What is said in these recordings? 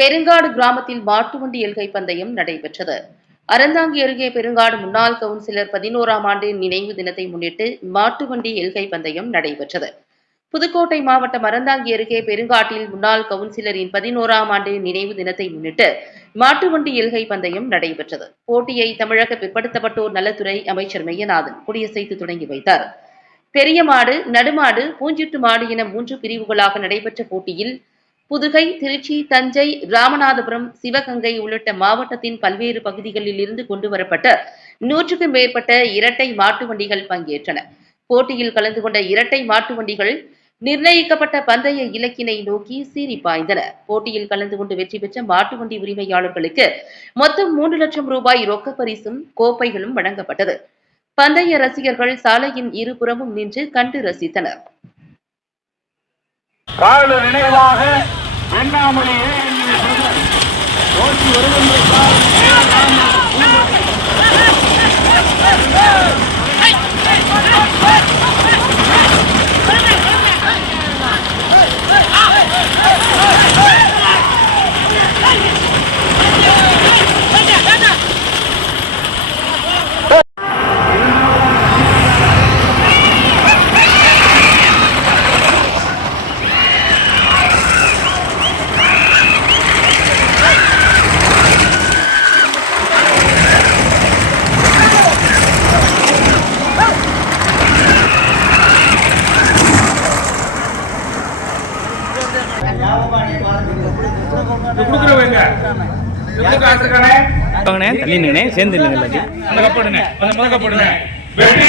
பெருங்காடு கிராமத்தில் மாட்டு வண்டி எல்கை பந்தயம் நடைபெற்றது. அறந்தாங்கி அருகே பெருங்காடு முன்னாள் கவுன்சிலர் பதினோராம் ஆண்டு நினைவு தினத்தை முன்னிட்டு மாட்டு வண்டி எல்கை பந்தயம் நடைபெற்றது. புதுக்கோட்டை மாவட்டம் அறந்தாங்கி அருகே பெருங்காட்டில் முன்னாள் கவுன்சிலரின் பதினோராம் ஆண்டு நினைவு தினத்தை முன்னிட்டு மாட்டு வண்டி எல்கை பந்தயம் நடைபெற்றது. போட்டியை தமிழக பிற்படுத்தப்பட்டோர் நலத்துறை அமைச்சர் மெய்யநாதன் கொடியசைத்து தொடங்கி வைத்தார். பெரிய மாடு நடுமாடு பூஞ்சிட்டு மாடு என மூன்று பிரிவுகளாக நடைபெற்ற போட்டியில் புதுகை திருச்சி தஞ்சை ராமநாதபுரம் சிவகங்கை உள்ளிட்ட மாவட்டத்தின் பல்வேறு பகுதிகளில் இருந்து கொண்டுவரப்பட்ட நூற்றுக்கும் மேற்பட்ட இரட்டை மாட்டு வண்டிகள் பங்கேற்றன. போட்டியில் கலந்து கொண்ட இரட்டை மாட்டு வண்டிகள் நிர்ணயிக்கப்பட்ட பந்தய இலக்கினை நோக்கி சீறி பாய்ந்தன. போட்டியில் கலந்து கொண்டு வெற்றி பெற்ற மாட்டு வண்டி உரிமையாளர்களுக்கு மொத்தம் மூன்று லட்சம் ரூபாய் ரொக்க பரிசும் கோப்பைகளும் வழங்கப்பட்டது. பந்தய ரசிகர்கள் சாலையின் இருபுறமும் நின்று கண்டு ரசித்தனர். கால நினைவாக வெண்ணாமலை ஏஎன்ஏ வருகின்ற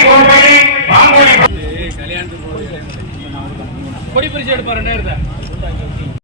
கோப்பை வாங்கோலி கொடி பிரிச்சு எடுப்பாரு